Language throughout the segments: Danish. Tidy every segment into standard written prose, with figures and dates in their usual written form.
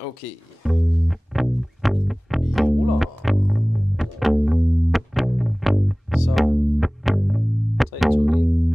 Okay. Vi ruller. Så. 3, 2, 1.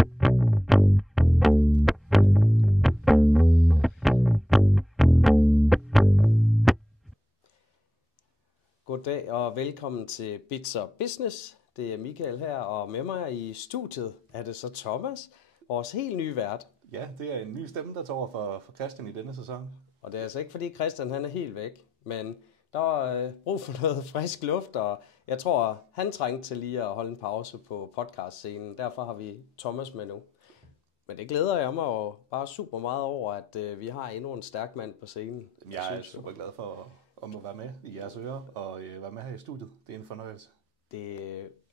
Goddag og velkommen til Bits & Business. Det er Michael her, og med mig i studiet er det så Thomas, vores helt nye vært. Ja, det er en ny stemme, der tager over for Christian i denne sæson. Og det er altså ikke fordi Christian han er helt væk, men der var brug for noget frisk luft, og jeg tror han trængte til lige at holde en pause på podcastscenen. Derfor har vi Thomas med nu. Men det glæder jeg mig jo bare super meget over, at vi har endnu en stærk mand på scenen. Jeg er super glad for at må være med i jeres ører og være med her i studiet. Det er en fornøjelse.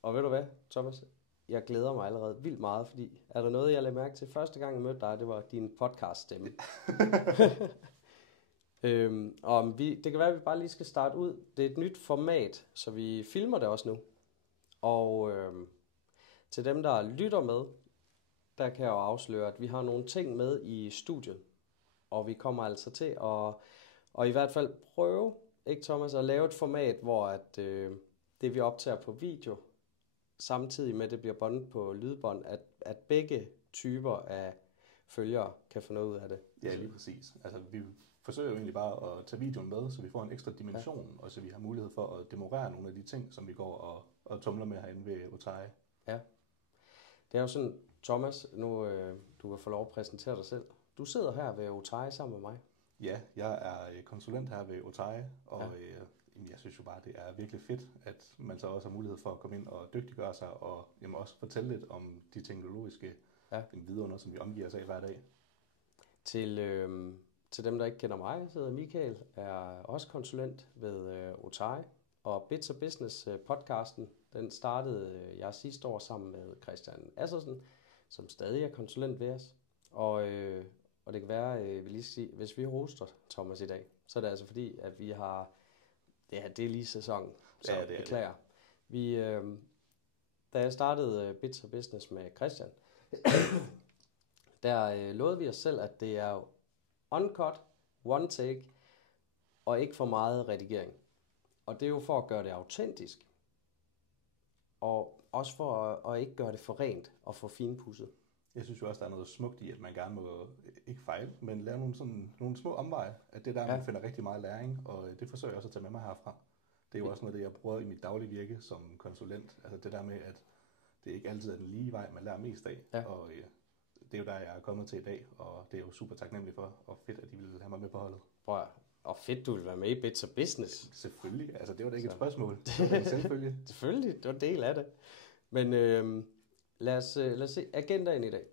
Og ved du hvad, Thomas? Jeg glæder mig allerede vildt meget, fordi er der noget, jeg lagde mærke til første gang, jeg mødte dig, det var din podcaststemme. Det kan være, at vi bare lige skal starte ud. Det er et nyt format, så vi filmer det også nu. Og til dem, der lytter med, der kan jeg jo afsløre, at vi har nogle ting med i studiet. Og vi kommer altså til at i hvert fald prøve, ikke Thomas, at lave et format, hvor at, det vi optager på video, samtidig med at det bliver båndet på lydbånd, at begge typer af følgere kan få noget ud af det. Ja, lige præcis. Altså, vi forsøger jo egentlig bare at tage videoen med, så vi får en ekstra dimension, og så vi har mulighed for at demorere nogle af de ting, som vi går og tumler med herinde ved Otai. Ja. Det er jo sådan, Thomas, nu du kan få lov at præsentere dig selv. Du sidder her ved Otai sammen med mig. Ja, jeg er konsulent her ved Otai, og jeg synes jo bare, det er virkelig fedt, at man så også har mulighed for at komme ind og dygtiggøre sig, og også fortælle lidt om de teknologiske vidunder, som vi omgiver os af hver dag. Til dem, der ikke kender mig, så hedder Michael, er også konsulent ved Otai, og Bits & Business podcasten, den startede jeg sidste år sammen med Christian Assersen, som stadig er konsulent ved os. Og det kan være, vi lige skal sige, hvis vi hoster Thomas i dag, så er det altså fordi, at vi har, det er lige sæson, så ja, det beklager. Da jeg startede Bits & Business med Christian, der lovede vi os selv, at det er uncut, one take, og ikke for meget redigering. Og det er jo for at gøre det autentisk, og også for at ikke gøre det for rent og for finpudset. Jeg synes jo også, der er noget smukt i, at man gerne må ikke fejle, men lave nogle små omveje, at det der, man finder rigtig meget læring, og det forsøger jeg også at tage med mig herfra. Det er jo også noget, det jeg bruger i mit daglige virke som konsulent. Altså det der med, at det ikke altid er den lige vej, man lærer mest af, og det er jo der, jeg er kommet til i dag, og det er jo super taknemmelig for, og fedt, at de ville have mig med på holdet. Prøv, og fedt, du vil være med i Bits & Business. Selvfølgelig, altså det var da ikke et spørgsmål. Det var en selvfølge. Selvfølgelig, det var en del af det. Men lad os se agendaen i dag.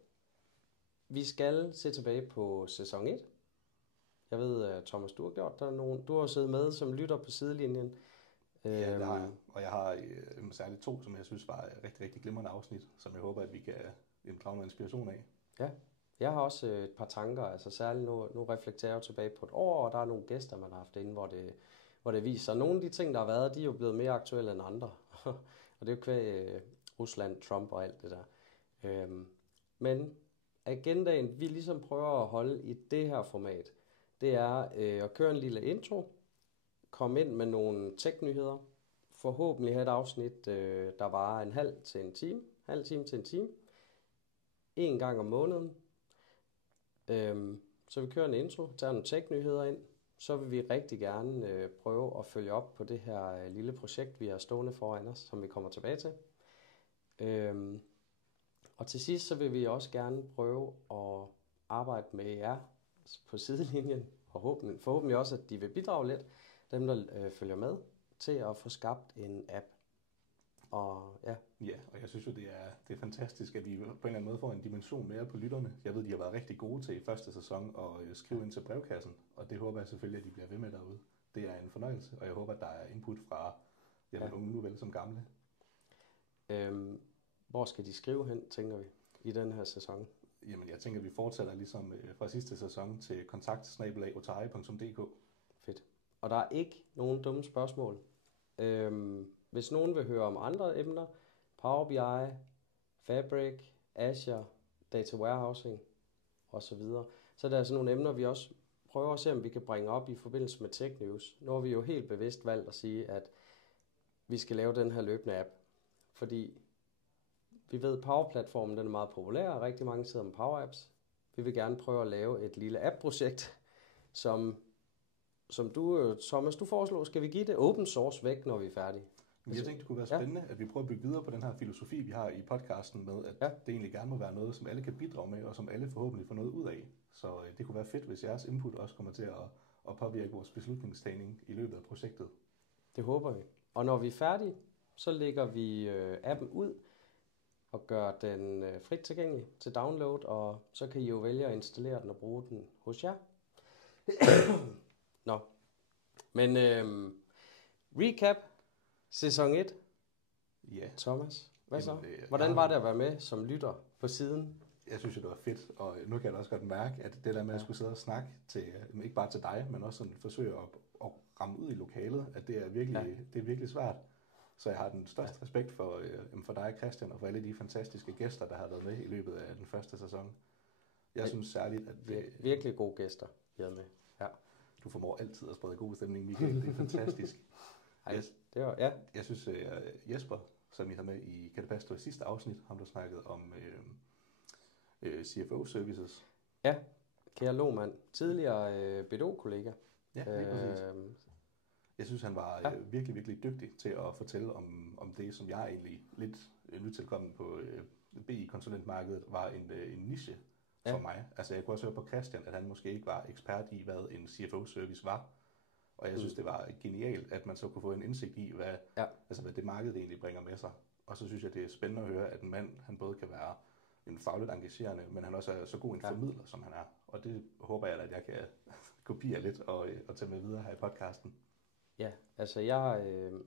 Vi skal se tilbage på sæson 1. Jeg ved, Thomas, du har gjort der nogen. Du har siddet med som lytter på sidelinjen. Ja, det har jeg. Og jeg har særligt 2, som jeg synes var rigtig, rigtig glimrende afsnit, som jeg håber, at vi kan drage noget inspiration af. Ja, jeg har også et par tanker. Altså særligt nu reflekterer jeg tilbage på et år, og der er nogle gæster, man har haft inde, hvor det viser. Nogle af de ting, der har været, de er jo blevet mere aktuelle end andre. Og det er jo kvæg Rusland, Trump og alt det der. Men agendaen, vi ligesom prøver at holde i det her format, det er at køre en lille intro, komme ind med nogle tech-nyheder, forhåbentlig have et afsnit, der varer en halv time til en time, en gang om måneden. Så vi kører en intro, tager nogle tech-nyheder ind, så vil vi rigtig gerne prøve at følge op på det her lille projekt, vi har stående foran os, som vi kommer tilbage til. Og til sidst så vil vi også gerne prøve at arbejde med jer på sidelinjen, og forhåbentlig også, at de vil bidrage lidt, dem der følger med, til at få skabt en app. Og ja, og jeg synes jo, det er fantastisk, at vi på en eller anden måde får en dimension mere på lytterne. Jeg ved, de har været rigtig gode til i første sæson at skrive ind til brevkassen, og det håber jeg selvfølgelig, at de bliver ved med derude. Det er en fornøjelse, og jeg håber, at der er input fra unge nu vel som gamle. Hvor skal de skrive hen, tænker vi, i den her sæson? Jamen, jeg tænker, at vi fortsætter ligesom fra sidste sæson til kontakt@otai.dk. Fedt. Og der er ikke nogen dumme spørgsmål. Hvis nogen vil høre om andre emner, Power BI, Fabric, Azure, Data Warehousing osv., så er der altså nogle emner, vi også prøve at se, om vi kan bringe op i forbindelse med Tech News. Nu har vi jo helt bevidst valgt at sige, at vi skal lave den her løbende app. Fordi vi ved, at Power-platformen den er meget populær, og rigtig mange sidder med Power Apps. Vi vil gerne prøve at lave et lille app-projekt, som du, Thomas, du foreslår, skal vi give det open source væk, når vi er færdige? Jeg tænkte, det kunne være spændende, at vi prøver at bygge videre på den her filosofi, vi har i podcasten med, at det egentlig gerne må være noget, som alle kan bidrage med, og som alle forhåbentlig får noget ud af. Så det kunne være fedt, hvis jeres input også kommer til at påvirke vores beslutningstagning i løbet af projektet. Det håber vi. Og når vi er færdige, så lægger vi appen ud og gør den frit tilgængelig til download, og så kan I jo vælge at installere den og bruge den hos jer. Nå. Men recap sæson 1. Ja. Thomas, hvad så? Hvordan var det at være med som lytter på siden? Jeg synes jo, det var fedt, og nu kan jeg da også godt mærke, at det der med at skulle sidde og snakke til, ikke bare til dig, men også sådan forsøge at ramme ud i lokalet, at det er virkelig svært. Så jeg har den største respekt for dig, Christian, og for alle de fantastiske gæster, der har været med i løbet af den første sæson. Jeg synes særligt, at virkelig gode gæster, vi havde med. Ja. Du formår altid at sprede god stemning, Michael. Det er fantastisk. Jeg synes, Jesper, som I havde med i Kan det passe, i sidste afsnit, ham der snakkede om CFO Services. Ja, Kjær Lohmann, tidligere BDO-kollega. Ja, lige præcis. Jeg synes, han var virkelig, virkelig dygtig til at fortælle om det, som jeg egentlig lidt nytilkommen på BI-konsulentmarkedet, var en niche for mig. Altså jeg kunne også høre på Christian, at han måske ikke var ekspert i, hvad en CFO-service var. Og jeg synes, det var genialt, at man så kunne få en indsigt i, hvad det marked egentlig bringer med sig. Og så synes jeg, det er spændende at høre, at en mand, han både kan være en fagligt engagerende, men han også er så god en formidler, som han er. Og det håber jeg, at jeg kan kopiere lidt og tage med videre her i podcasten. Ja, altså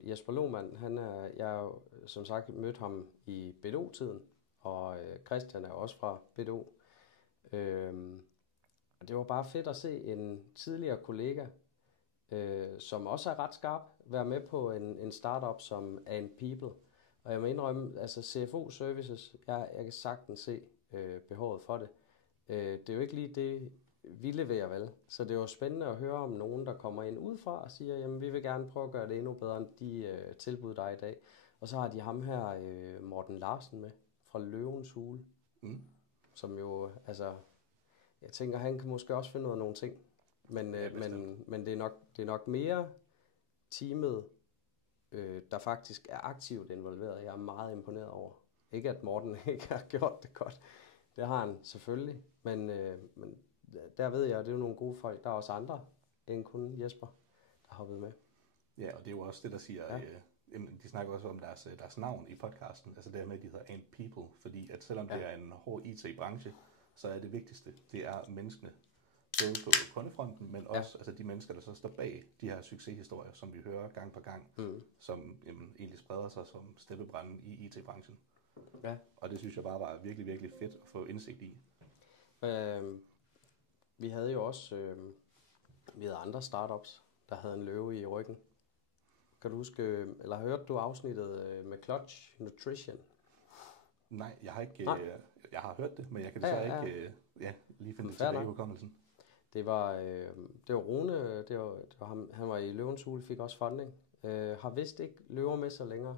Jesper Lohmann, jeg har jo som sagt mødt ham i BDO-tiden, og Christian er også fra BDO. Og det var bare fedt at se en tidligere kollega, som også er ret skarp, være med på en startup som And People. Og jeg må indrømme, altså CFO Services, jeg kan sagtens se behovet for det. Det er jo ikke lige det, vi leverer vel. Så det er jo spændende at høre om nogen, der kommer ind udefra og siger, jamen vi vil gerne prøve at gøre det endnu bedre end de tilbud, der er i dag. Og så har de ham her, Morten Larsen med, fra Løvens Hule, som jo, altså, jeg tænker, han kan måske også finde ud af nogle ting. Men det er nok mere teamet, der faktisk er aktivt involveret. Jeg er meget imponeret over. Ikke at Morten ikke har gjort det godt. Det har han selvfølgelig. Men der ved jeg, at det er jo nogle gode folk. Der er også andre end kun Jesper, der har hoppet med. Ja, og det er jo også det, der siger... Ja. De snakker også om deres navn i podcasten. Altså det her med, at de hedder And People. Fordi at selvom det er en hård IT-branche, så er det vigtigste, det er menneskene. Både på kundefronten, men også altså de mennesker, der så står bag de her succeshistorier, som vi hører gang på gang, som egentlig spreder sig som steppebrænde i IT-branchen. Ja. Og det synes jeg bare var virkelig, virkelig fedt at få indsigt i. Vi havde jo også vi havde andre startups, der havde en løve i ryggen. Kan du huske, eller har hørt du afsnittet med Clutch Nutrition? Nej, jeg har ikke. Jeg har hørt det, men jeg kan desværre ikke lige finde det tilbage i hukommelsen. Det var Rune, det var ham, han var i Løvens Hule, fik også funding. Har vist ikke løver med sig længere.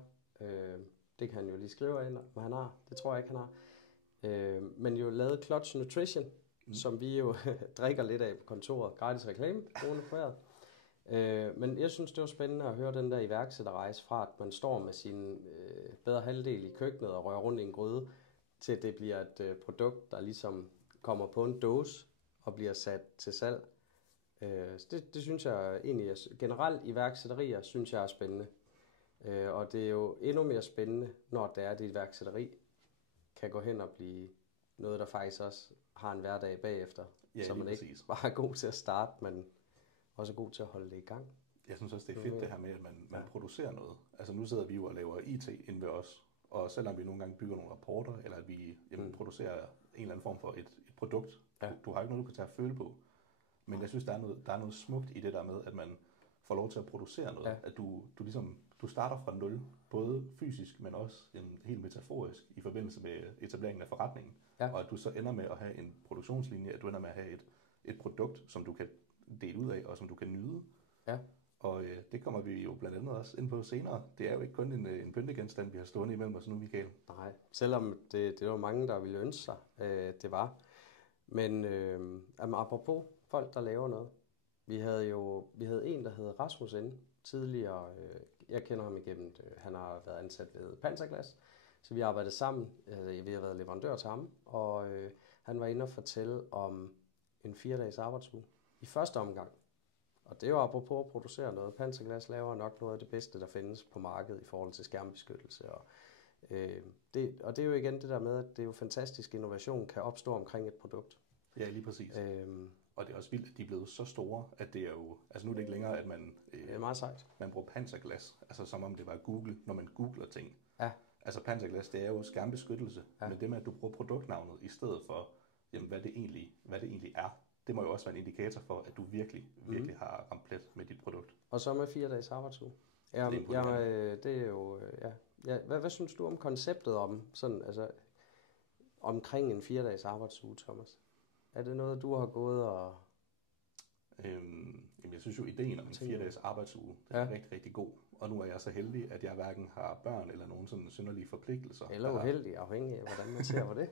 Det kan han jo lige skrive ind, om han har. Det tror jeg ikke, han har. Men jo lavet Clutch Nutrition, som vi jo drikker lidt af på kontoret. Gratis reklame, men jeg synes, det var spændende at høre den der iværksætterrejse fra, at man står med sin bedre halvdel i køkkenet og rører rundt i en gryde, til at det bliver et produkt, der ligesom kommer på en dåse og bliver sat til salg. Det synes jeg egentlig, generelt iværksætterier synes jeg er spændende. Og det er jo endnu mere spændende, når det er, at dit iværksætteri kan gå hen og blive noget, der faktisk også har en hverdag bagefter. Ja, så man ikke bare er god til at starte, men også er god til at holde det i gang. Jeg synes også, det er fedt det her med, at man producerer noget. Altså nu sidder vi jo og laver IT inde ved os, og selvom vi nogle gange bygger nogle rapporter, eller at vi producerer en eller anden form for et produkt, du har ikke noget, du kan tage at føle på. Men jeg synes, der er noget smukt i det der med, at man får lov til at producere noget. At du starter fra nul, både fysisk, men også helt metaforisk i forbindelse med etableringen af forretningen. Og at du så ender med at have en produktionslinje, at du ender med at have et produkt, som du kan dele ud af, og som du kan nyde. Ja. Og det kommer vi jo blandt andet også ind på senere. Det er jo ikke kun en pyntegenstand, vi har stående imellem os nu, Michael. Nej, selvom det var mange, der ville ønske sig, det var. Men apropos folk, der laver noget. Vi havde en, der hed Rasmus inde tidligere. Jeg kender ham igennem, han har været ansat ved Panserglas. Så vi arbejdede sammen, vi har været leverandør til ham, og han var inde og fortælle om en 4-dages arbejdsuge i første omgang. Og det er jo apropos at producere noget. Panserglas laver nok noget af det bedste, der findes på markedet i forhold til skærmbeskyttelse. Og det er jo igen det der med, at det er jo fantastisk innovation kan opstå omkring et produkt. Ja, lige præcis. Og det er også vildt, at de er blevet så store, at det er jo... Altså nu er det ikke længere, at man... Det er meget sejt. Man bruger panserglas, altså som om det var Google, når man googler ting. Ja. Altså panserglas, det er jo skærmbeskyttelse, men det med, at du bruger produktnavnet i stedet for, jamen, hvad det egentlig er, det må jo også være en indikator for, at du virkelig har ramt plet med dit produkt. Og så med 4 dages arbejdsuge. Det er jo... Ja. Hvad synes du om konceptet om sådan, altså, omkring en 4 dages arbejdsuge, Thomas? Er det noget, du har gået og... Jeg synes jo, ideen om en 4 dages arbejdsuge, den er rigtig, rigtig god. Og nu er jeg så heldig, at jeg hverken har børn eller nogen sådan synderlige forpligtelser. Eller uheldig, afhængig af, hvordan man ser på det.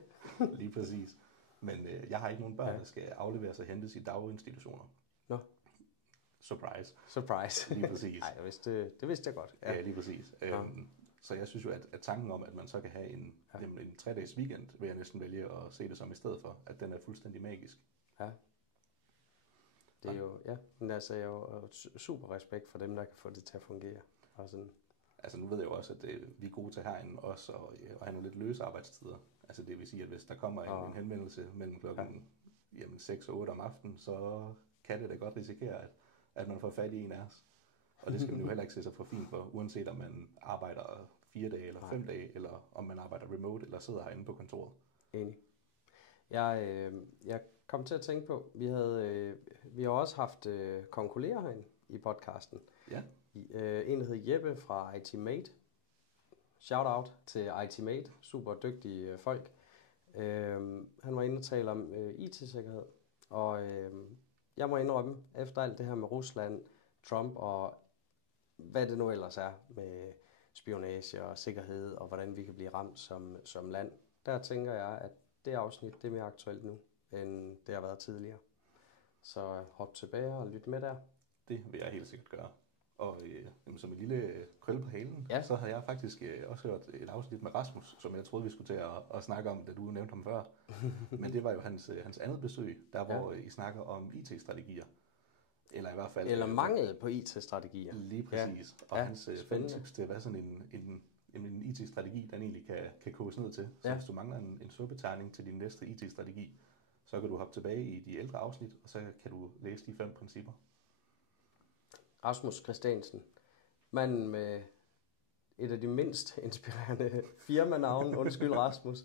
Lige præcis. Men jeg har ikke nogen børn, der skal afleveres og hentes i daginstitutioner. Nå. Surprise. Lige præcis. Nej, det vidste jeg godt. Ja, lige præcis. Så jeg synes jo, at tanken om, at man så kan have en 3-dages weekend, vil jeg næsten vælge at se det som i stedet for, at den er fuldstændig magisk. Ja. Det er jo, men altså, jeg har jo super respekt for dem, der kan få det til at fungere. Og sådan. Altså nu ved jeg jo også, at vi er gode til herinde også at have nogle lidt løse arbejdstider. Altså det vil sige, at hvis der kommer en henvendelse mellem klokken 6 og 8 om aftenen, så kan det da godt risikere, at man får fat i en af os. Og det skal man jo heller ikke se sig for fint for, uanset om man arbejder 4 dage eller 5 dage, eller om man arbejder remote eller sidder herinde på kontoret. Enig. Jeg kom til at tænke på, vi har også haft konkurrerer herinde i podcasten. Ja. En, der hed Jeppe fra IT Mate. Shout out til IT Mate, super dygtige folk. Han var inde og tale om IT-sikkerhed, og jeg må indrømme, efter alt det her med Rusland, Trump og hvad det nu ellers er med spionage og sikkerhed og hvordan vi kan blive ramt som land, der tænker jeg, at det afsnit det er mere aktuelt nu, end det har været tidligere. Så hop tilbage og lyt med der. Det vil jeg helt sikkert gøre. Og som en lille krølle på halen, så har jeg faktisk også hørt et afsnit med Rasmus, som jeg troede, vi skulle til at snakke om, da du nævnte ham før. Men det var jo hans andet besøg, der hvor I snakker om IT-strategier. Eller i hvert fald... Eller mangel på IT-strategier. Lige præcis. Ja. Og hans tips til, hvad sådan en IT-strategi, den egentlig kan koges ned til. Så hvis du mangler en suppeterning til din næste IT-strategi, så kan du hoppe tilbage i de ældre afsnit, og så kan du læse de 5 principper. Rasmus Christiansen, manden med et af de mindst inspirerende firmanavne, undskyld Rasmus.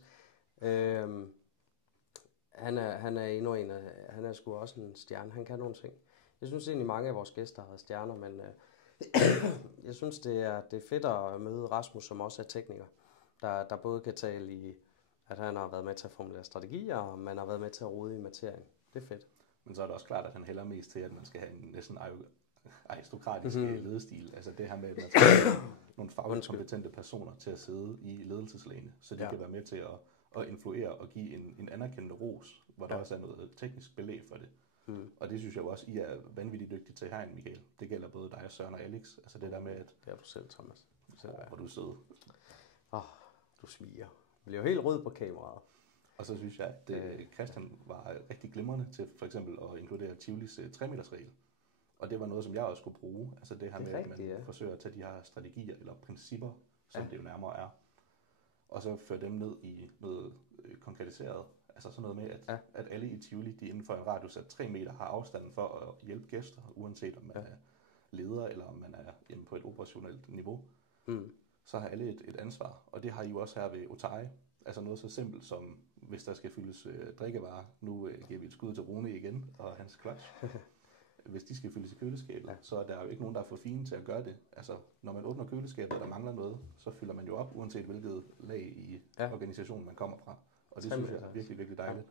Han er endnu en af, han er sgu også en stjerne, han kan nogle ting. Jeg synes egentlig mange af vores gæster har stjerner, men jeg synes det er fedt at møde Rasmus, som også er tekniker, der både kan tale i, at han har været med til at formulere strategier, og man har været med til at rode i materien. Det er fedt. Men så er det også klart, at han hælder mest til, at man skal have en næsten aristokratisk ledestil. Altså det her med, at man skal have nogle fagligt kompetente personer til at sidde i ledelseslagene, så de kan være med til at influere og give en anerkendende ros, hvor der også er noget teknisk belæg for det. Og det synes jeg også, I er vanvittigt dygtige til herinde, Michael. Det gælder både dig og Søren og Alex. Altså det der med, at... Det er du selv, Thomas. Hvor du sidder. Du smiger. Jeg bliver helt rød på kameraet. Og så synes jeg, at Christian var rigtig glimrende til for eksempel at inkludere Tivolis 3-metersregel. Og det var noget, som jeg også skulle bruge. Altså det her med, at man forsøger at tage de her strategier eller principper, som det jo nærmere er, og så føre dem ned i noget konkretiseret. Altså sådan noget med, at alle i Tivoli, de inden for en radius af 3 meter, har afstanden for at hjælpe gæster, uanset om man er leder, eller om man er hjemme på et operationelt niveau. Så har alle et ansvar. Og det har I jo også her ved Otai. Altså noget så simpelt som, hvis der skal fyldes drikkevarer. Nu giver vi et skud til Rune igen, og hans clutch. Hvis de skal fyldes i køleskabet, så er der jo ikke nogen, der er for fine til at gøre det. Altså, når man åbner køleskabet, og der mangler noget, så fylder man jo op, uanset hvilket lag i organisationen man kommer fra. Og det synes jeg er virkelig, virkelig dejligt.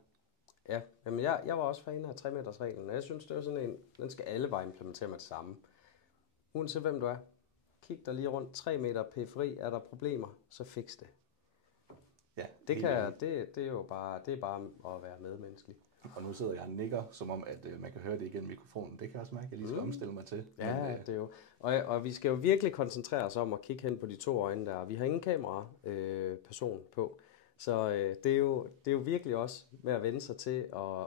Ja, jamen jeg var også fan af 3-meters-reglen, og jeg synes, det er sådan en, den skal alle bare implementere med det samme. Uanset hvem du er, kig dig lige rundt 3 meter periferi, er der problemer, så fix det. Ja, Det er jo bare, det er bare at være medmenneskelig. Og nu sidder jeg og nikker, som om, at man kan høre det igennem mikrofonen. Det kan jeg også mærke, at jeg lige skal omstille mig til. Ja, det er jo. Og vi skal jo virkelig koncentrere os om at kigge hen på de 2 øjne der. Vi har ingen kamera-person på. Så det er jo virkelig også med at vende sig til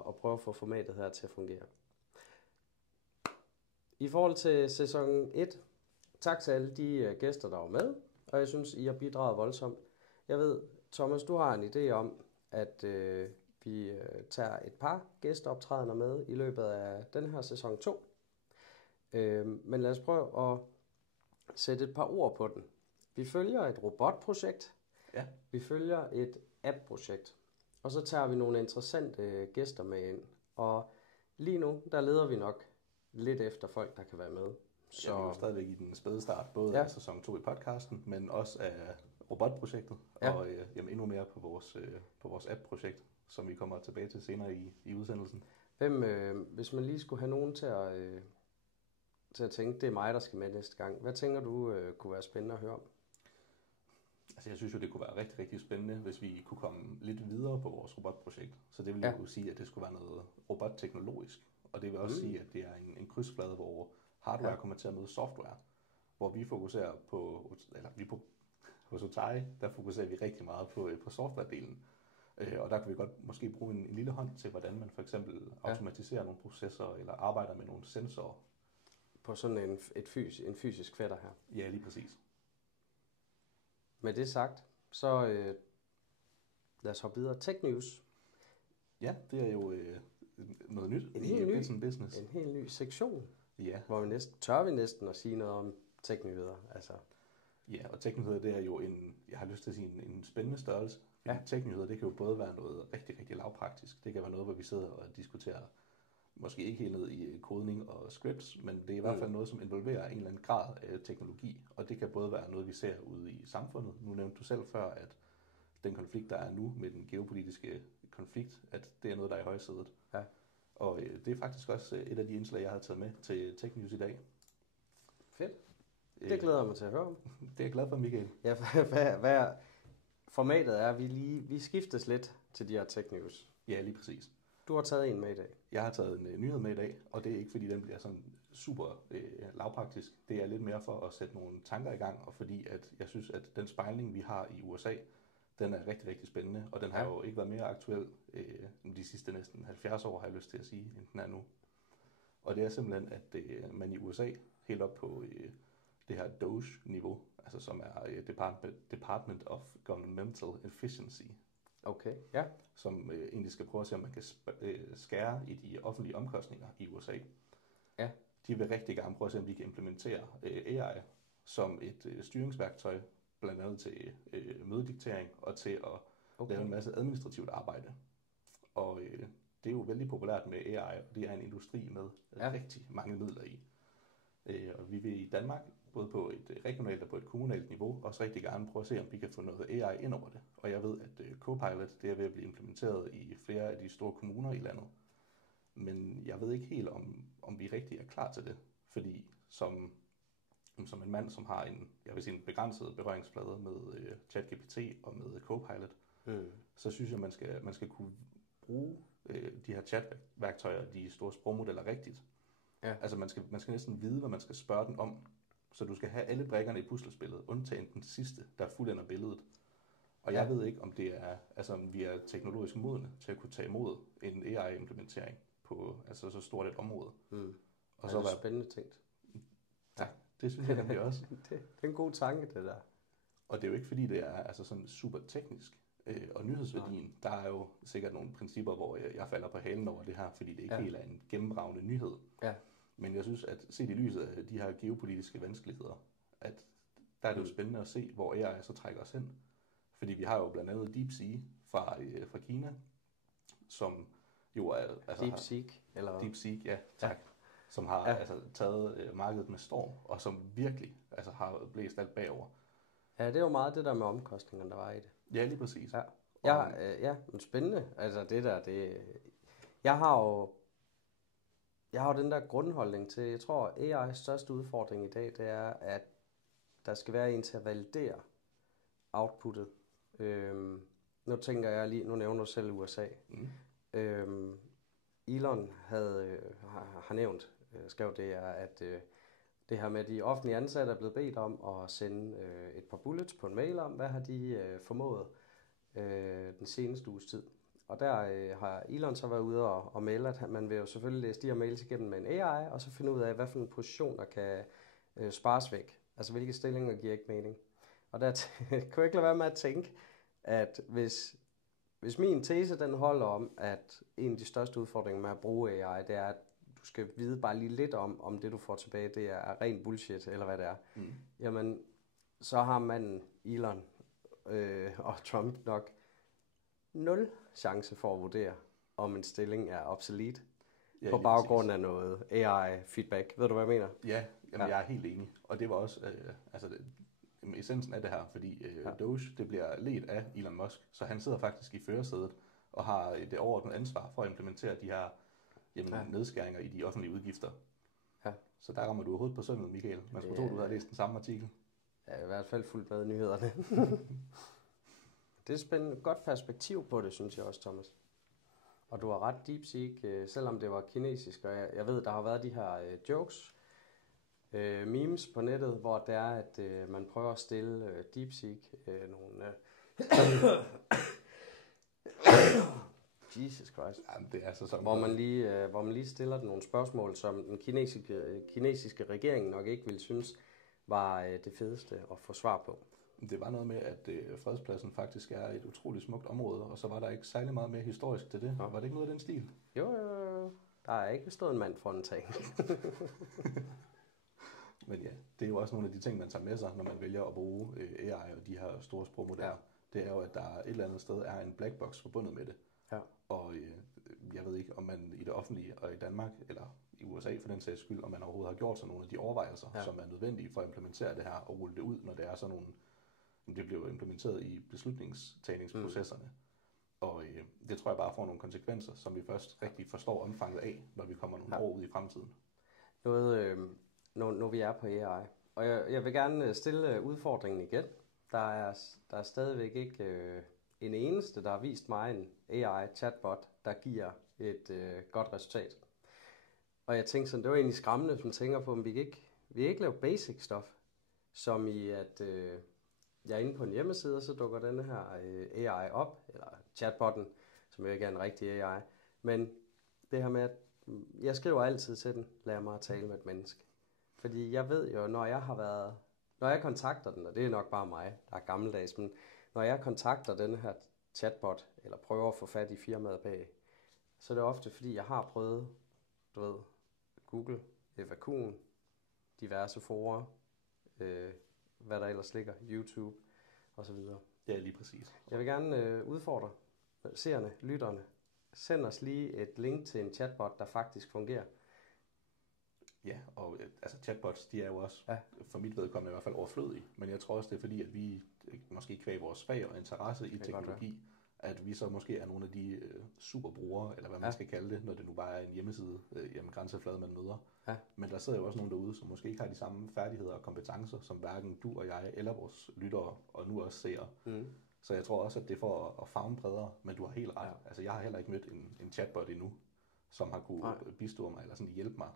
at prøve at få formatet her til at fungere. I forhold til sæson 1, tak til alle de gæster, der var med. Og jeg synes, I har bidraget voldsomt. Jeg ved, Thomas, du har en idé om, at vi tager et par gæsteoptrædener med i løbet af den her sæson 2. Men lad os prøve at sætte et par ord på den. Vi følger et robotprojekt. Ja. Vi følger et app-projekt. Og så tager vi nogle interessante gæster med ind. Og lige nu, der leder vi nok lidt efter folk, der kan være med. Så vi er jo stadigvæk i den spæde start, både af sæson 2 i podcasten, men også af robotprojektet, og endnu mere på vores app-projekt, som vi kommer tilbage til senere i udsendelsen. Hvis man lige skulle have nogen til at tænke, det er mig, der skal med næste gang, hvad tænker du kunne være spændende at høre om? Altså jeg synes jo, det kunne være rigtig, rigtig spændende, hvis vi kunne komme lidt videre på vores robotprojekt. Så det vil jo sige, at det skulle være noget robotteknologisk. Og det vil også sige, at det er en krydsflade, hvor hardware kommer til at møde software. Hvor vi fokuserer hos Otai, der fokuserer vi rigtig meget på software-delen. Og der kan vi godt måske bruge en lille hånd til, hvordan man for eksempel automatiserer nogle processer, eller arbejder med nogle sensorer. På sådan en fysisk fætter her. Ja, lige præcis. Med det sagt, så lad os hoppe videre. Tech News. Ja, det er jo noget nyt en i helt Business. En helt ny sektion, ja. Hvor vi tør vi næsten at sige noget om tech-nyheder. Altså. Ja, og tech-nyheder, det er jo jeg har lyst til at sige en spændende størrelse. Fordi tech-nyheder, det kan jo både være noget rigtig, rigtig lavpraktisk. Det kan være noget, hvor vi sidder og diskuterer, måske ikke helt ned i kodning og scripts, men det er i hvert fald noget, som involverer en eller anden grad af teknologi. Og det kan både være noget, vi ser ude i samfundet. Nu nævnte du selv før, at den konflikt, der er nu med den geopolitiske konflikt, at det er noget, der er i højsædet. Ja. Og det er faktisk også et af de indslag, jeg har taget med til Tech News i dag. Fedt. Det glæder jeg mig til at høre om. Det er jeg glad for, Michael. Ja, hvad formatet er, vi skiftes lidt til de her Tech News. Ja, lige præcis. Du har taget en med i dag. Jeg har taget en nyhed med i dag, og det er ikke fordi, den bliver sådan super lavpraktisk. Det er lidt mere for at sætte nogle tanker i gang, og fordi at jeg synes, at den spejling, vi har i USA, den er rigtig, rigtig spændende, og den har jo ikke været mere aktuel de sidste næsten 70 år, har jeg lyst til at sige, end den er nu. Og det er simpelthen, at man i USA helt op på det her DOGE-niveau, altså som er Department of Governmental Efficiency. Okay, ja. Som egentlig skal prøve at se, om man kan skære i de offentlige omkostninger i USA. Ja. De vil rigtig gerne prøve at se, om de kan implementere AI som et styringsværktøj, blandt andet til mødediktering og til at lave en masse administrativt arbejde. Og det er jo vældig populært med AI, og det er en industri med rigtig mange midler i. Og vi vil i Danmark, både på et regionalt og på et kommunalt niveau, også rigtig gerne prøve at se, om vi kan få noget AI ind over det. Og jeg ved, at Copilot det er ved at blive implementeret i flere af de store kommuner i landet. Men jeg ved ikke helt, om vi rigtig er klar til det. Fordi som en mand, som har en begrænset berøringsflade med ChatGPT og med Copilot, så synes jeg, man skal kunne bruge de her chatværktøjer, de store sprogmodeller rigtigt. Ja. Altså man skal næsten vide, hvad man skal spørge den om. Så du skal have alle brikkerne i puslespillet, undtagen den sidste, der fuldender billedet. Og jeg ved ikke, om vi er teknologisk modne til at kunne tage imod en AI-implementering på så stort et område. Og så det er spændende tænkt. Ja, det synes jeg nemlig også. Det er en god tanke, det der. Og det er jo ikke, fordi det er sådan super teknisk. Og nyhedsværdien, der er jo sikkert nogle principper, hvor jeg falder på halen over det her, fordi det ikke helt er en gennembragende nyhed. Ja. Men jeg synes, at set i lyset af de her geopolitiske vanskeligheder, at der er det jo spændende at se, hvor AI så trækker os hen. Fordi vi har jo blandt andet DeepSeek fra Kina, som jo er... DeepSeek, eller hvad? DeepSeek, ja, tak. Ja. Som har taget markedet med storm, og som virkelig har blæst alt bagover. Ja, det er jo meget det der med omkostningerne, der var i det. Ja, lige præcis. Ja, men spændende. Altså det der, Jeg har jo den der grundholdning til, jeg tror, AI's største udfordring i dag, det er, at der skal være en til at validere outputtet. Nu tænker jeg lige, nu nævner du selv USA. Elon har nævnt, skrev det, at det her med, at de offentlige ansatte er blevet bedt om at sende et par bullets på en mail om, hvad har de formået den seneste uges tid. Og der har Elon så været ude og melde, at man vil jo selvfølgelig læse de her mails igennem med en AI, og så finde ud af, hvad for en position, der kan spares væk. Altså hvilke stillinger giver ikke mening. Og der kunne jeg ikke lade være med at tænke, at hvis min tese den holder om, at en af de største udfordringer med at bruge AI, det er, at du skal vide bare lige lidt om det, du får tilbage, det er ren bullshit, eller hvad det er. Jamen, så har man Elon og Trump nok 0 chance for at vurdere, om en stilling er obsolet på baggrund af noget AI-feedback. Ved du, hvad jeg mener? Ja, jeg er helt enig. Og det var også essensen af det her, fordi Doge, det bliver ledt af Elon Musk, så han sidder faktisk i førersædet og har det overordnede ansvar for at implementere de her nedskæringer i de offentlige udgifter. Ja. Så der rammer du hovedet på sømmet, Michael. Man skulle tro, du havde læst den samme artikel. Ja, i hvert fald fuldt med nyhederne. Det er spændende. Godt perspektiv på det, synes jeg også, Thomas. Og du har ret, DeepSeek, selvom det var kinesisk, og jeg ved, der har været de her jokes, memes på nettet, hvor det er, at man prøver at stille DeepSeek nogle... Jesus Christ. Jamen, det er så sådan, hvor man lige stiller nogle spørgsmål, som den kinesiske regering nok ikke ville synes var det fedeste at få svar på. Det var noget med, at Fredspladsen faktisk er et utroligt smukt område, og så var der ikke særlig meget mere historisk til det. Ja. Var det ikke noget af den stil? Jo. Der er ikke stået en mand for en tank. Men ja, det er jo også nogle af de ting, man tager med sig, når man vælger at bruge AI og de her store sprogmodeller. Ja. Det er jo, at der et eller andet sted er en black box forbundet med det. Ja. Og jeg ved ikke, om man i det offentlige og i Danmark, eller i USA for den sags skyld, om man overhovedet har gjort sig nogle af de overvejelser, som er nødvendige for at implementere det her og rulle det ud, når det er sådan nogle, det bliver implementeret i beslutningstagningsprocesserne. Og det tror jeg bare får nogle konsekvenser, som vi først rigtig forstår omfanget af, når vi kommer nogle år ud i fremtiden. Når vi er på AI. Og jeg vil gerne stille udfordringen igen. Der er stadigvæk ikke en eneste, der har vist mig en AI-chatbot, der giver et godt resultat. Og jeg tænkte sådan, det var egentlig skræmmende, hvis man tænker på, om vi ikke lave basic stuff, som i at jeg er inde på en hjemmeside, og så dukker den her AI op, eller chatbotten, som jo ikke er en rigtig AI. Men det her med, at jeg skriver altid til den, lad mig at tale med et menneske. Fordi jeg ved jo, når jeg kontakter den, og det er nok bare mig, der er gammeldags, men når jeg kontakter den her chatbot, eller prøver at få fat i firmaet bag, så er det ofte, fordi jeg har prøvet, Google, FAQ'en, diverse forer, hvad der ellers ligger, YouTube osv. Ja, lige præcis. Jeg vil gerne udfordre seerne, lytterne. Send os lige et link til en chatbot, der faktisk fungerer. Ja, og chatbots, de er jo også, for mit vedkommende i hvert fald overflødige, men jeg tror også, det er fordi, at vi måske kvæg vores fag og interesse i teknologi, at vi så måske er nogle af de superbrugere, eller hvad man skal kalde det, når det nu bare er en hjemmeside, grænseflade, man møder. Ja. Men der sidder jo også nogen derude, som måske ikke har de samme færdigheder og kompetencer, som hverken du og jeg, eller vores lyttere, og nu også seere. Så jeg tror også, at det får at favne bredere, men du har helt ret. Ja. Altså, jeg har heller ikke mødt en chatbot endnu, som har kunne bistå mig, eller sådan hjælpe mig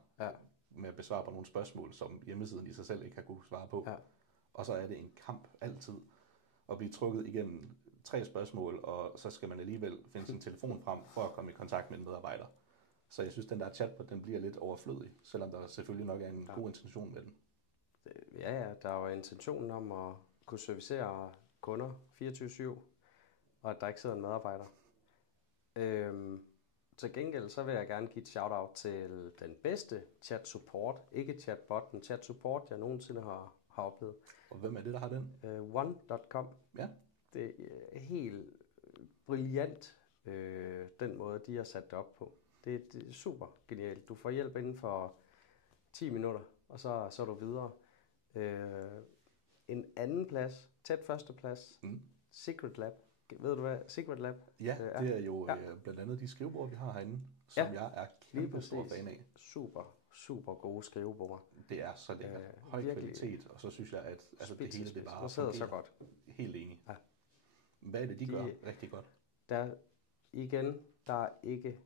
med at besvare på nogle spørgsmål, som hjemmesiden i sig selv ikke har kunne svare på. Ja. Og så er det en kamp altid at blive trukket igennem 3 spørgsmål, og så skal man alligevel finde sin telefon frem for at komme i kontakt med en medarbejder. Så jeg synes, den der chatbot, den bliver lidt overflødig, selvom der selvfølgelig nok er en god intention med den. Ja, der er jo intentionen om at kunne servicere kunder 24/7, og at der ikke sidder en medarbejder. Til gengæld så vil jeg gerne give et shout-out til den bedste chat-support, ikke chatbot, men chat-support, jeg nogensinde har oplevet. Og hvem er det, der har den? One.com. Ja. Det er helt brilliant, den måde, de har sat det op på. Det er super genialt. Du får hjælp inden for 10 minutter, og så er du videre. En anden plads, tæt førsteplads, Secret Lab, ved du hvad, Secret Lab? Ja, det er jo blandt andet de skrivebord, vi har herinde, som jeg er kæmpe stor fan af. Super gode skrivebord. Det er så lækkert. Høj kvalitet, og så synes jeg, at altså, det hele det bare fungerer så godt. Helt enig. Ja. Hvad er det, de gør rigtig godt? Der er ikke...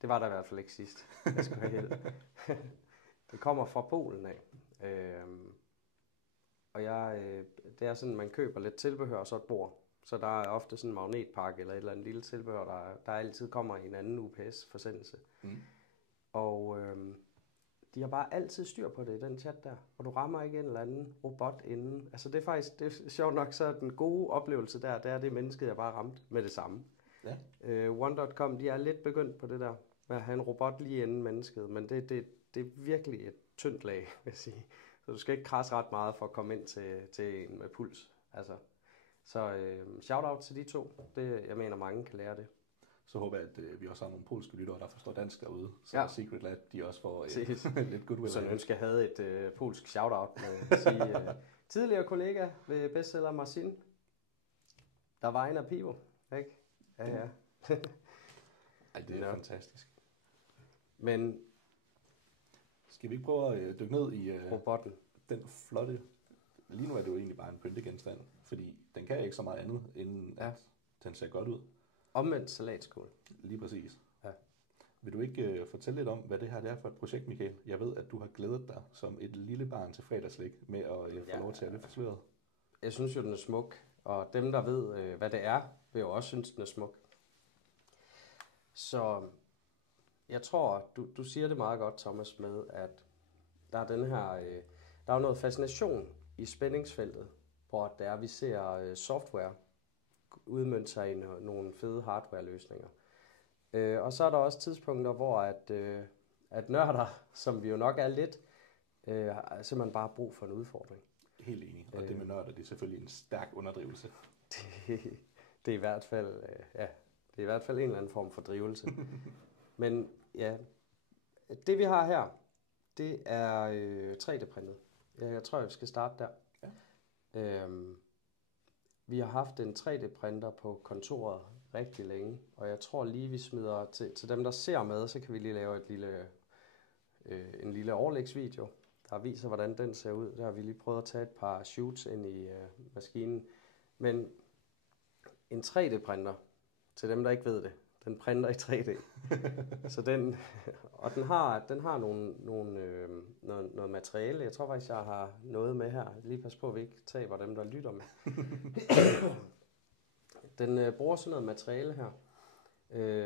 Det var der i hvert fald ikke sidst. Jeg skulle have helt. Det kommer fra Polen af. Og det er sådan, man køber lidt tilbehør og så et bord. Så der er ofte sådan en magnetpakke eller et eller andet lille tilbehør, der altid kommer i en anden UPS-forsendelse. Og de har bare altid styr på det i den chat der. Og du rammer ikke en eller anden robot inden. Altså det er faktisk, det er sjovt nok, så den gode oplevelse der, det er det mennesket, jeg bare ramt med det samme. Ja. One.com, de er lidt begyndt på det der, med at have en robot lige inden mennesket. Men det er virkelig et tyndt lag, vil jeg sige. Så du skal ikke krasse ret meget for at komme ind til en med puls. Altså. Så shout-out til de to. Jeg mener, mange kan lære det. Så håber jeg, at vi også har nogle polske lyttere, der forstår dansk derude. Så Secret Lab, de også får lidt goodwill. Så jeg ønsker, at jeg havde et polsk shout-out med at sige, tidligere kollega ved bestseller Marcin, der var en af Pivo, ikke? Ja. Ej, det er fantastisk. Men skal vi ikke prøve at dykke ned i robotten? Den flotte... Lige nu er det jo egentlig bare en pyntegenstand, fordi den kan ikke så meget andet, end at den ser godt ud. Omvendt salatskål. Lige præcis. Ja. Vil du ikke fortælle lidt om, hvad det her er for et projekt, Michael? Jeg ved, at du har glædet dig som et lille barn til fredagslæg med at få lov til at løfte sløret. Jeg synes jo, den er smuk, og dem, der ved, hvad det er, vil jo også synes, den er smuk. Så jeg tror, du siger det meget godt, Thomas, med, at der er den her, der er jo noget fascination i spændingsfeltet, hvor det er, vi ser software udmønte sig i nogle fede hardware-løsninger. Og så er der også tidspunkter, hvor at nørder, som vi jo nok er lidt, simpelthen bare har brug for en udfordring. Helt enig. Og det med nørder, det er selvfølgelig en stærk underdrivelse. Det er i hvert fald, det er i hvert fald en eller anden form for drivelse. Men ja, det vi har her, det er 3D-printet. Jeg tror, vi skal starte der. Ja. Vi har haft en 3D-printer på kontoret rigtig længe, og jeg tror lige, vi smider til dem, der ser med, så kan vi lige lave en lille overlægsvideo, der viser, hvordan den ser ud. Der har vi lige prøvet at tage et par shoots ind i maskinen. Men en 3D-printer, til dem, der ikke ved det, den printer i 3D. Så den har noget materiale. Jeg tror faktisk, jeg har noget med her. Lige pas på, at vi ikke taber dem, der lytter med. Den bruger sådan noget materiale her.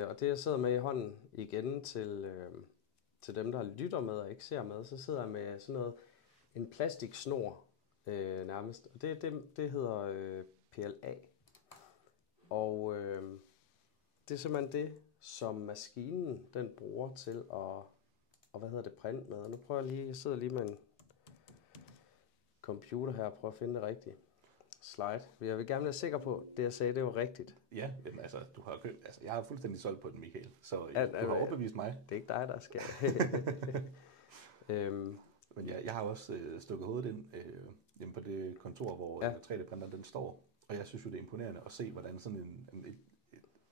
Og det, jeg sidder med i hånden igen til dem, der lytter med og ikke ser med, så sidder jeg med sådan noget, en plastiksnor nærmest. Og det hedder PLA. Og det er simpelthen det, som maskinen den bruger til at printe med. Nu prøver jeg sidder lige med en computer her og prøver at finde det rigtige slide. Jeg vil gerne være sikker på, at det jeg sagde, det var rigtigt. Ja, jamen, altså, jeg har fuldstændig solgt på den, Michael, så du har overbevist mig. Det er ikke dig, der skal. Men jeg har også stukket hovedet ind på det kontor, hvor 3D-printeren den står. Og jeg synes jo, det er imponerende at se, hvordan sådan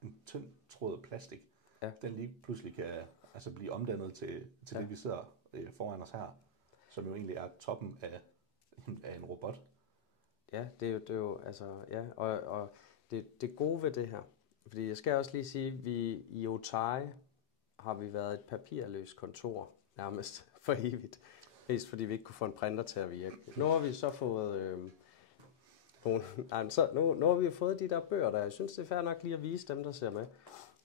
en tynd tråd plastik, den lige pludselig kan blive omdannet til det, vi sidder foran os her, som jo egentlig er toppen af en robot. Ja, det er jo altså, ja, og det gode ved det her, fordi jeg skal også lige sige, vi i Otai har vi været et papirløst kontor nærmest for evigt, mest fordi vi ikke kunne få en printer til at virke. Nu har vi så fået nu har vi fået de der bøger der. Jeg synes, det er fair nok lige at vise dem, der ser med.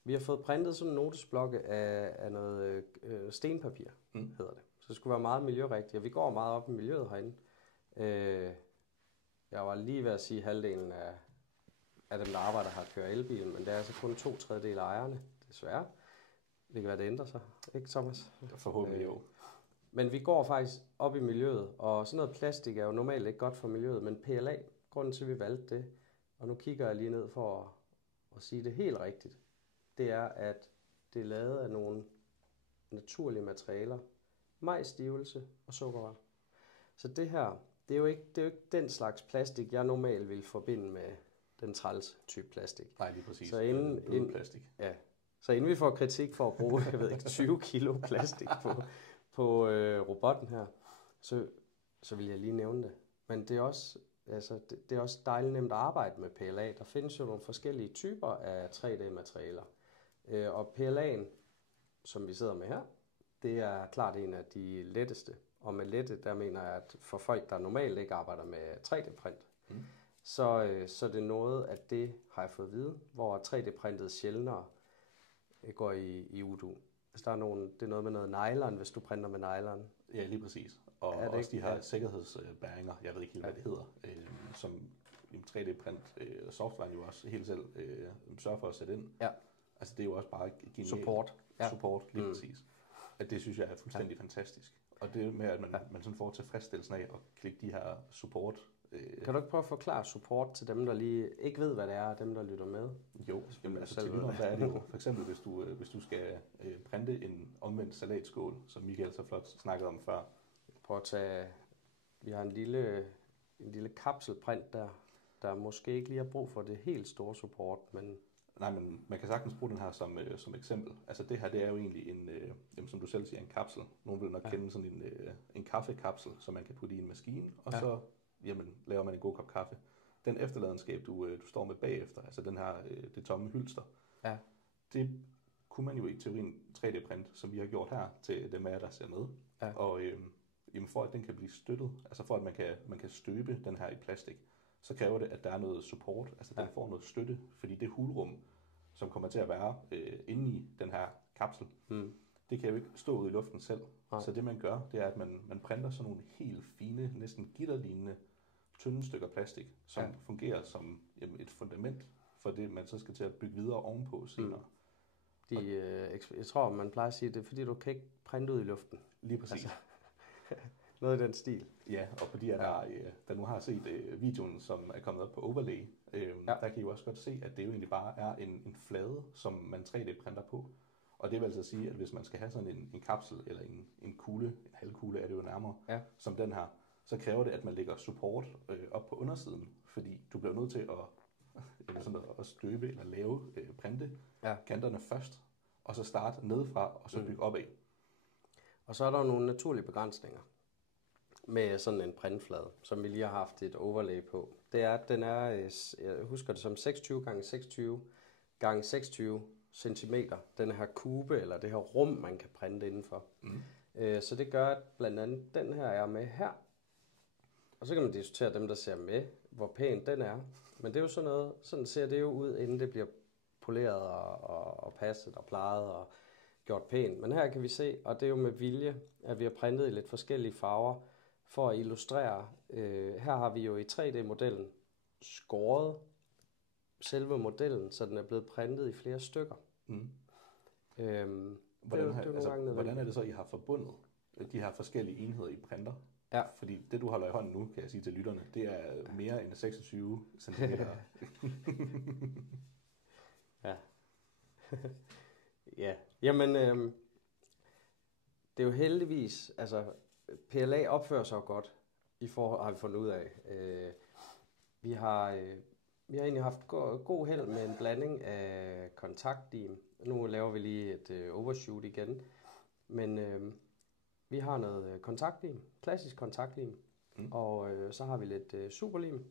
Vi har fået printet sådan en notesblokke af noget stenpapir, hedder det. Så det skulle være meget miljørigtigt, og vi går meget op i miljøet herinde. Jeg var lige ved at sige halvdelen af dem, der arbejder her, kører elbilen, men det er altså kun 2/3 af ejerne, desværre. Det kan være, det ændrer sig. Ikke, Thomas? Forhåbentlig jo. Men vi går faktisk op i miljøet, og sådan noget plastik er jo normalt ikke godt for miljøet, men PLA, grunden til, at vi valgte det, og nu kigger jeg lige ned for at sige det helt rigtigt, det er, at det er lavet af nogle naturlige materialer, majsstivelse og sukkerrør. Så det her, det er jo ikke den slags plastik, jeg normalt vil forbinde den træls type plastik. Nej, lige præcis. Så inden plastik. Ja. Så inden vi får kritik for at bruge, jeg ved ikke, 20 kilo plastik på robotten her, så vil jeg lige nævne det. Men det er også, det er også dejligt nemt at arbejde med PLA. Der findes jo nogle forskellige typer af 3D-materialer. Og PLA'en, som vi sidder med her, det er klart en af de letteste. Og med lette, der mener jeg, at for folk, der normalt ikke arbejder med 3D-print, så det er noget af det, har jeg fået at vide, hvor 3D-printet sjældnere går i udu. Altså det er noget med noget nylon, hvis du printer med nylon. Ja, lige præcis. Og også de her sikkerhedsbæringer, jeg ved ikke helt, hvad det hedder, som 3D-print softwaren jo også helt selv sørger for at sætte ind. Ja. Altså det er jo også bare genialt. Support. Ja. Support, lige præcis. At det synes jeg er fuldstændig fantastisk. Og det med, at man sådan får tilfredsstillelsen af at klikke de her support. Kan du ikke prøve at forklare support til dem, der lige ikke ved, hvad det er, dem, der lytter med? Jo, jamen, altså til lytteren, der er det jo for eksempel, hvis du skal printe en omvendt salatskål, som Michael så flot snakkede om før. Prøv at tage, vi har en lille kapselprint der måske ikke lige har brug for det helt store support, men... Nej, men man kan sagtens bruge den her som eksempel. Altså det her, det er jo egentlig som du selv siger, en kapsel. Nogle vil nok kende sådan en kaffekapsel, som man kan putte i en maskine, og så laver man en god kop kaffe. Den efterladenskab, du står med bagefter, altså den her, det tomme hylster, det kunne man jo i teorien 3D-print, som vi har gjort her, til dem af der ser med. Ja. Og for at den kan blive støttet, altså for at man kan støbe den her i plastik, så kræver det, at der er noget support, altså den får noget støtte, fordi det hulrum, som kommer til at være inde i den her kapsel, det kan jo ikke stå ude i luften selv. Nej. Så det man gør, det er, at man printer sådan nogle helt fine, næsten gitterlignende, tynde stykker plastik, som fungerer som et fundament for det, man så skal til at bygge videre ovenpå senere. Jeg tror, man plejer at sige, at det er fordi, du kan ikke printe ud i luften. Lige præcis. Altså, noget i den stil. Ja, og fordi der nu har set videoen, som er kommet op på Overlay, der kan I jo også godt se, at det jo egentlig bare er en flade, som man 3D-printer på. Og det vil altså sige, at hvis man skal have sådan en kapsel, eller en kugle, en halvkugle er det jo nærmere, som den her, så kræver det, at man lægger support op på undersiden, fordi du bliver nødt til at støbe eller lave printe kanterne først, og så starte nedefra, og så bygge opad. Og så er der nogle naturlige begrænsninger med sådan en printflade, som vi lige har haft et overlay på. Det er, at den er, jeg husker det som 26 x 26 x 26 cm, den her kube, eller det her rum, man kan printe indenfor. Så det gør, at blandt andet den her er med her. Og så kan man diskutere dem, der ser med, hvor pæn den er. Men det er jo sådan noget, sådan ser det jo ud, inden det bliver poleret og passet og plejet og gjort pænt. Men her kan vi se, og det er jo med vilje, at vi har printet i lidt forskellige farver, for at illustrere. Her har vi jo i 3D-modellen skåret selve modellen, så den er blevet printet i flere stykker. Hvordan er det så, I har forbundet de her forskellige enheder i printer? Ja. Fordi det, du holder i hånden nu, kan jeg sige til lytterne, det er mere end 26 cm. Ja. Ja. Jamen, det er jo heldigvis, altså PLA opfører sig jo godt, har vi fundet ud af. Vi har egentlig haft god held med en blanding af kontaktlim. Nu laver vi lige et overshoot igen. Men vi har noget kontaktlim, klassisk kontaktlim. Og så har vi lidt superlim.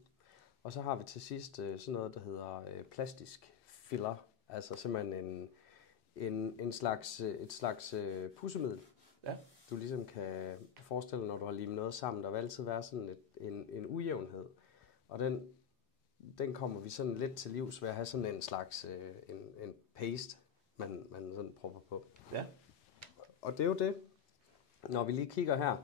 Og så har vi til sidst sådan noget, der hedder plastisk filler. Altså simpelthen et slags pudsemiddel. Ja. Du ligesom kan forestille dig, når du har limet noget sammen, der vil altid være sådan en ujævnhed. Og den kommer vi sådan lidt til livs ved at have sådan en slags en paste, man sådan propper på. Ja. Og det er jo det. Når vi lige kigger her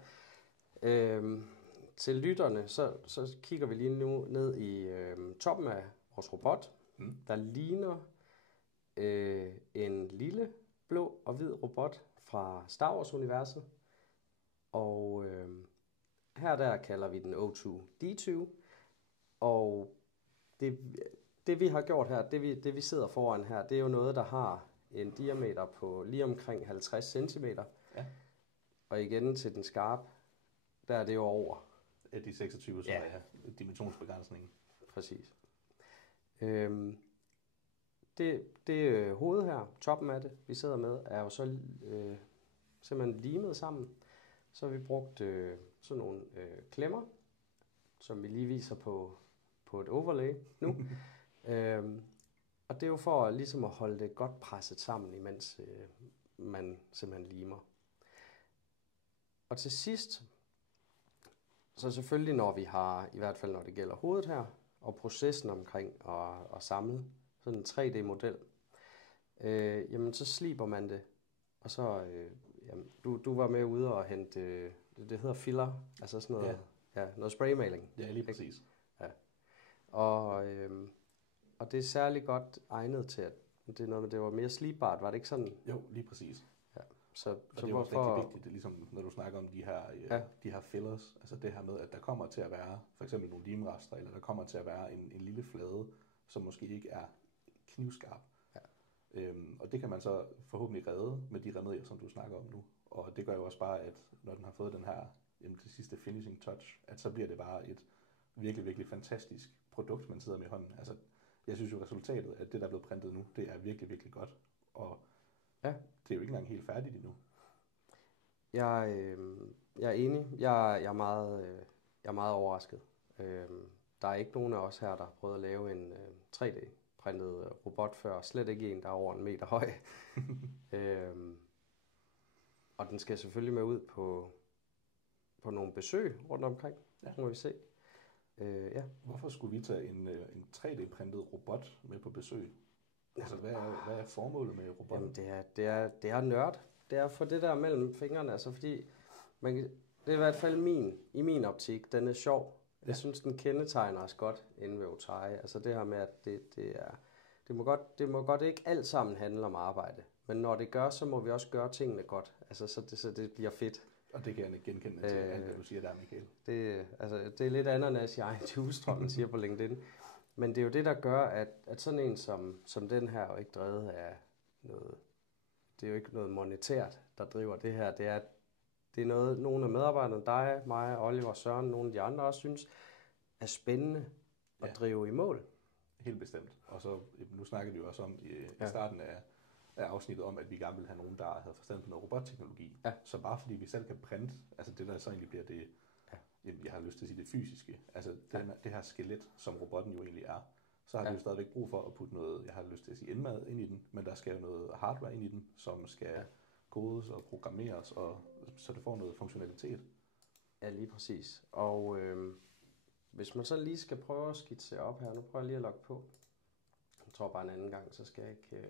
til lytterne, så kigger vi lige nu ned i toppen af vores robot, der ligner en lille blå og hvid robot fra Star Wars-universet. Og her der kalder vi den O2D2. Og det vi har gjort her, det vi sidder foran her, det er jo noget, der har en diameter på lige omkring 50 cm. Ja. Og igen til den skarpe, der er det jo over. De 26, som er dimensionsbegrænsningen. Præcis. Det hoved her, toppen af det, vi sidder med, er jo så simpelthen limet sammen. Så har vi brugt sådan nogle klemmer, som vi lige viser på et overlay nu. Og det er jo for ligesom at holde det godt presset sammen, imens man simpelthen limer. Og til sidst, så selvfølgelig når vi har, i hvert fald når det gælder hovedet her, og processen omkring at samle sådan en 3D-model, jamen så sliber man det, og så, jamen, du var med ude og hente, det hedder filler, altså sådan noget, noget spraymaling. Ja, lige præcis. Ja. Og det er særlig godt egnet til, at det var mere slibart, var det ikke sådan? Jo, lige præcis. Ja. Så det er også rigtig vigtigt, det er ligesom, når du snakker om de her fillers, altså det her med, at der kommer til at være for eksempel nogle limrester, eller der kommer til at være en lille flade, som måske ikke er knivskarp. Ja. Og det kan man så forhåbentlig redde med de remedier, som du snakker om nu. Og det gør jo også bare, at når den har fået den her det sidste finishing touch, at så bliver det bare et virkelig, virkelig fantastisk produkt, man sidder med i hånden. Altså, jeg synes jo, resultatet af det, der er blevet printet nu, det er virkelig, virkelig godt. Og det er jo ikke engang helt færdigt endnu. Jeg er enig. Jeg er meget overrasket. Der er ikke nogen af os her, der har prøvet at lave en 3D-printet robot før. Slet ikke en, der er over 1 meter høj. Og den skal selvfølgelig med ud på nogle besøg rundt omkring, må vi se. Hvorfor skulle vi tage en 3D-printet robot med på besøg? Altså, hvad er formålet med robotten? Jamen, det er nørd. Det er for det der mellem fingrene, altså fordi det er i hvert fald i min optik, den er sjov. Jeg synes, den kendetegner os godt inde ved Otai. Altså det her med, at det må godt ikke alt sammen handle om arbejde. Men når det gør, så må vi også gøre tingene godt. Altså så det bliver fedt. Og det kan jeg genkende til alt, hvad du siger der, Michael. Det er lidt ananas i egen juice, tror man siger på LinkedIn. Men det er jo det, der gør, at sådan en som den her, er ikke drevet af noget. Det er jo ikke noget monetært, der driver det her. Det er noget, nogle af medarbejderne, dig, mig, Oliver, Søren, nogle af de andre også synes, er spændende at drive i mål. Helt bestemt. Og så, nu snakkede vi jo også om i starten af afsnittet om, at vi gerne vil have nogen, der havde forstand på noget robotteknologi. Ja. Så bare fordi vi selv kan printe, altså det der så egentlig bliver det, jeg har lyst til at sige det fysiske, altså det her skelet, som robotten jo egentlig er, så har vi jo stadigvæk brug for at putte noget, jeg har lyst til at sige indmad ind i den, men der skal jo noget hardware ind i den, som skal kodes og programmeres, og så det får noget funktionalitet. Ja, lige præcis. Og hvis man så lige skal prøve at skitse op her, nu prøver jeg lige at logge på. Jeg tror bare en anden gang, så skal jeg ikke...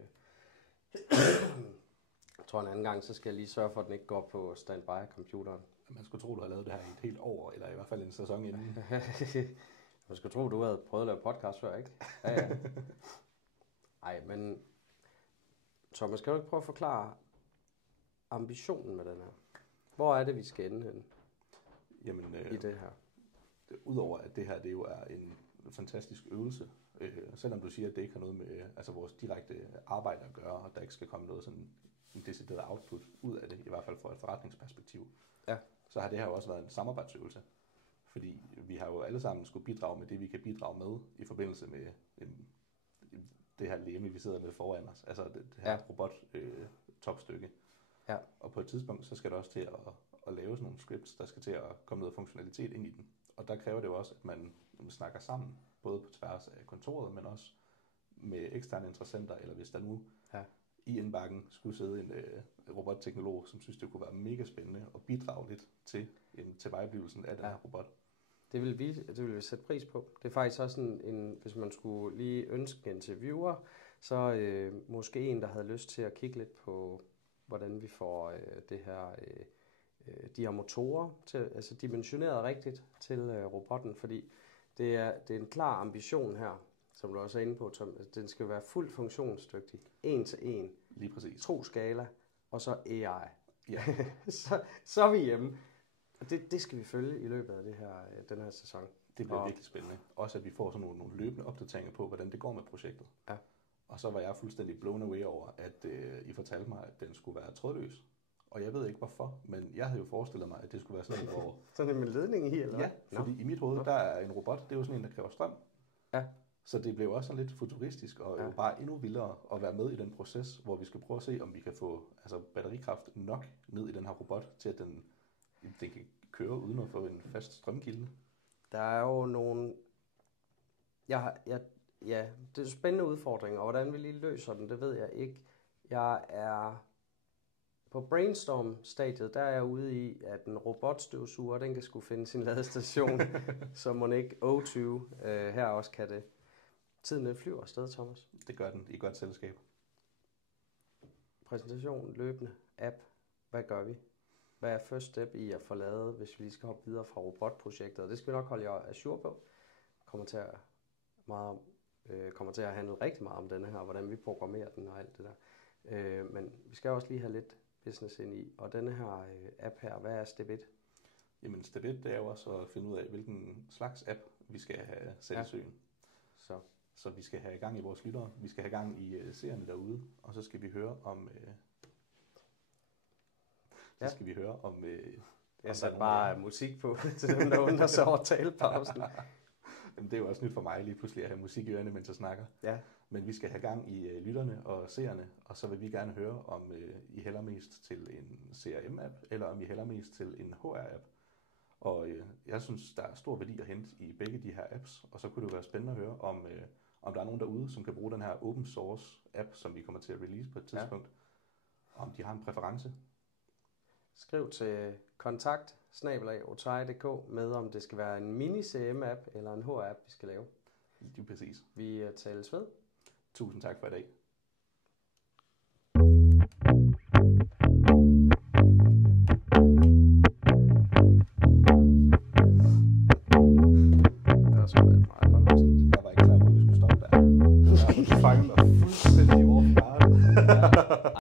Jeg tror en anden gang, så skal jeg lige sørge for, at den ikke går på standby-computeren. Man skulle tro, du har lavet det her i et helt år, eller i hvert fald en sæson inden. Man skulle tro, du havde prøvet at lave podcast før, ikke? Ja. Ej, men Thomas, kan du ikke prøve at forklare ambitionen med den her? Hvor er det, vi skal ende henne? Jamen, i det her? Udover at det her, det jo er en fantastisk øvelse, selvom du siger, at det ikke har noget med vores direkte arbejde at gøre, og der ikke skal komme noget sådan en decideret output ud af det, i hvert fald fra et forretningsperspektiv, så har det her jo også været en samarbejdsøvelse. Fordi vi har jo alle sammen skulle bidrage med det, vi kan bidrage med, i forbindelse med det her lemme, vi sidder med foran os. Altså det her robot-topstykke. Og på et tidspunkt, så skal der også til at lave sådan nogle scripts, der skal til at komme noget funktionalitet ind i den. Og der kræver det jo også, at man snakker sammen, både på tværs af kontoret, men også med eksterne interessenter, eller hvis der nu i indbakken skulle sidde en robotteknolog, som synes, det kunne være mega spændende at bidrage lidt til tilvejeblivelsen af den her robot. Det vil vi sætte pris på. Det er faktisk også hvis man skulle lige ønske en interviewer, så måske en, der havde lyst til at kigge lidt på, hvordan vi får de her motorer til, dimensioneret rigtigt til robotten, fordi det er en klar ambition her, som du også er inde på, Tom. Den skal være fuldt funktionsdygtig, 1 til 1. Lige præcis. 2 skala, og så AI. Ja. så er vi hjemme. Og det skal vi følge i løbet af den her sæson. Det bliver virkelig spændende. Også at vi får sådan nogle løbende opdateringer på, hvordan det går med projektet. Ja. Og så var jeg fuldstændig blown away over, at I fortalte mig, at den skulle være trådløs. Og jeg ved ikke hvorfor, men jeg havde jo forestillet mig, at det skulle være sådan, hvor... Sådan en med ledning i, eller hvad? Ja, fordi i mit hoved, der er en robot, det er jo sådan en, der kræver strøm. Ja. Så det blev også sådan lidt futuristisk, og jo bare endnu vildere at være med i den proces, hvor vi skal prøve at se, om vi kan få batterikraft nok ned i den her robot, til at den kan køre uden at få en fast strømkilde. Der er jo nogle... Ja, det er spændende udfordringer, og hvordan vi lige løser den, det ved jeg ikke. Jeg er på brainstorm-stadiet, der er jeg ude i, at en robotstøvsuger, den kan skulle finde sin ladestation, så må ikke O20 her også kan det. Tiden den flyver afsted, Thomas. Det gør den i godt selskab. Præsentation, løbende, app. Hvad gør vi? Hvad er first step i at få lavet, hvis vi lige skal hoppe videre fra robotprojektet? Og det skal vi nok holde jer ajour på. Kommer til at handle rigtig meget om denne her, hvordan vi programmerer den og alt det der. Men vi skal også lige have lidt business ind i. Og denne her app her, hvad er step 1? Jamen step 1, det er jo også at finde ud af, hvilken slags app vi skal have sat i søen. Så vi skal have gang i vores lyttere, vi skal have gang i seerne derude, og så skal vi høre om... Jeg satte bare musik på til dem, der undrer sig over talepausen. Jamen, det er jo også nyt for mig lige pludselig at have musik i ørerne, mens jeg snakker. Ja. Men vi skal have gang i lytterne og seerne, og så vil vi gerne høre, om I hælder mest til en CRM-app, eller om I hælder mest til en HR-app. Og jeg synes, der er stor værdi at hente i begge de her apps, og så kunne det være spændende at høre, om der er nogen derude, som kan bruge den her open source app, som vi kommer til at release på et tidspunkt, om de har en præference. Skriv til kontakt@otai.dk med, om det skal være en mini-CM-app eller en HR-app, vi skal lave. Lige præcis. Vi tales ved. Tusind tak for i dag.